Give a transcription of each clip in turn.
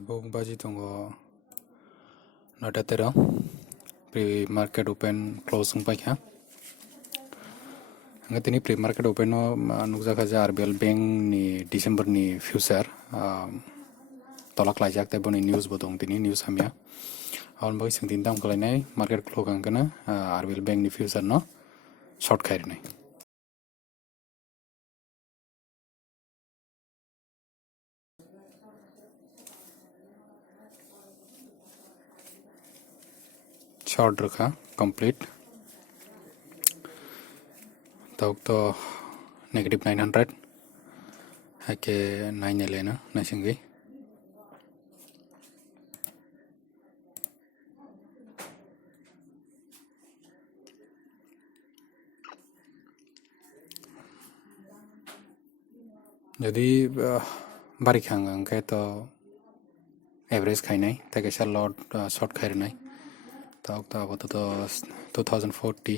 Bung baji tongo nota tero pre-market open close sungpai kya ngatini pre-market open no nukja khaja RBL bank ni December ni future tolak lajak te boni news bodong tini news hamya awan boy sing tindam kalai nai market close kan kana RBL bank ni future no short khair nai short rakha complete tauk to negative 900 hake 9 elena nasingi jadi bari khang ke to average khai nai take sha lot short khair nai tauk to apato to 2040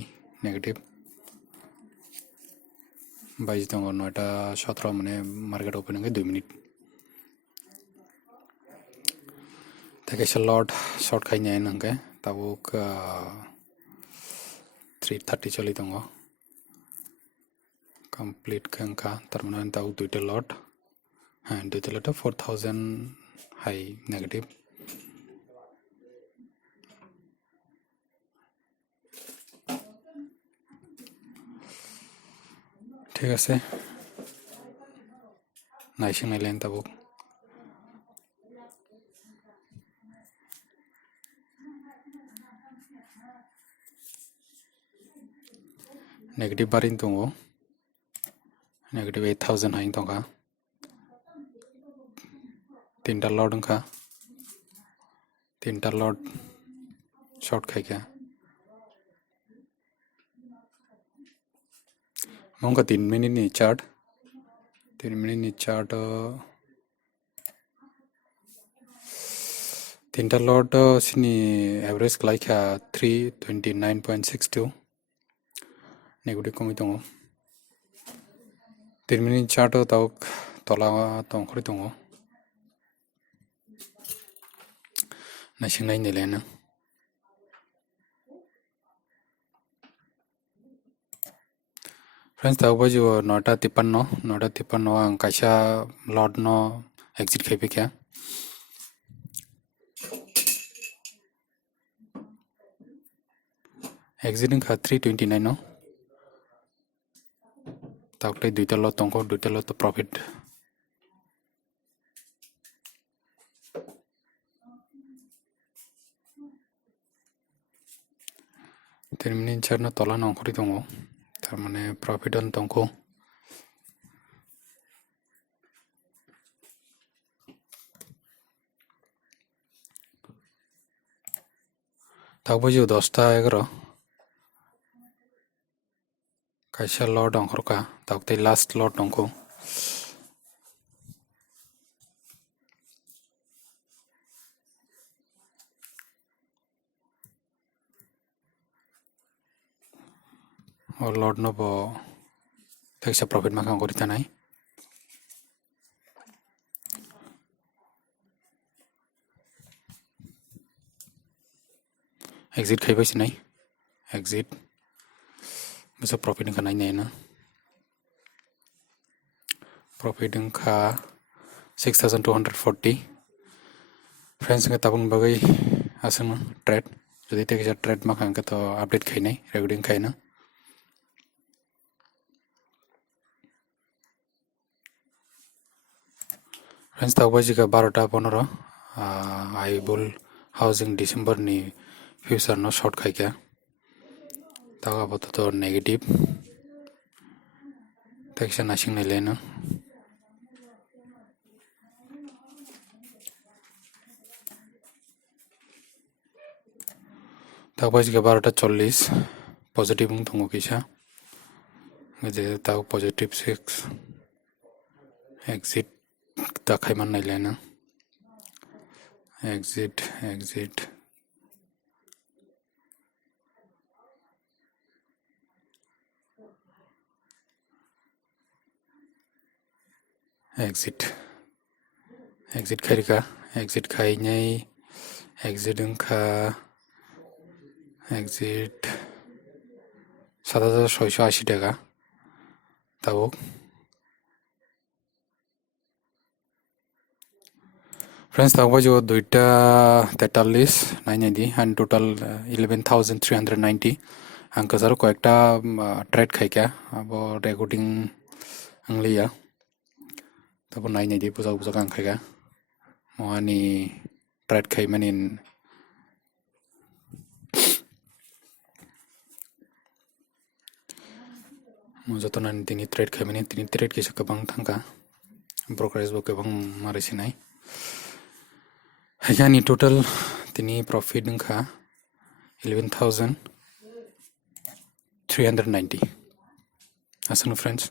negative buys दङ नयटा 17 माने market opening 2 minute take sha lot short khai nai nangke tabuk 330 choli dङ complete khangka tarmane tau duita lot duita lot 4000 high negative ঠিক আছে নাইসিং নাইলেন তাবুক negative बारिन दङ negative 8000 हाइन दंखा तीनटा लट दंखा तीनटा लट शॉर्ट खाइका मंगा 3 मिनिट नि चार्ट 3 मिनिट नि चार्ट तीनटा लट सिनी एवरेज लाइका 329.62 नेगेटिव कमी दङ 3 मिनिट चार्ट ताउक तला तंखरि दङ नासिं नायनो लेना फ्रेंड्स ताउ बाजु 9:53 आं काइसा लट न एग्जिट खाइफिका एग्जिटिंग खा 329 न ताउकले दुइटा लट तंखो दुइटा लट profit terminin charna tola nongkori dongo tarmane profit on tongko tauk baju 10:11 kaisa lot ongkorka taukte last lot tongko और लॉट नो बो तेक्सा प्रॉफिट मा काम करिता नाय एग्जिट खाइबासि नाय एग्जिट बस प्रॉफिट का नाय ना प्रॉफिट का 6240 फ्रेंड्स का ताबुन बगै आसंग ट्रेड जदि तेक्सा ट्रेड मा काम तो अपडेट खाइनाय रेकर्डिंग खाइना फ्रेंड्स ताउ बाजि का 12:15 आई बुल हाउसिंग डिसेंबर नि फ्यूचर न शॉर्ट खाइका ताउ आबत तो नेगेटिव तेक्सा नासिं नै लेना ताउ बाजि का 12:40 पॉजिटिव दङ किसा जे ताउ पॉजिटिव 6 एग्जिट ताखाइमान नै लेना एग्जिट एग्जिट एग्जिट एग्जिट खैरिका exit khainai exit engkha exit 7680 টাকা tabuk friends tabuk jo duita 43 990 and total 11390 ang kasar ko ekta trade khaika abo recording anglia tabo 990 pujak ang khaika mohani trade khai manin mojotonan tini trade khai manin tini trade kisa kabang thangka brokerage bo kabang marisinai yani total tini profit ngkha 11390 asano friends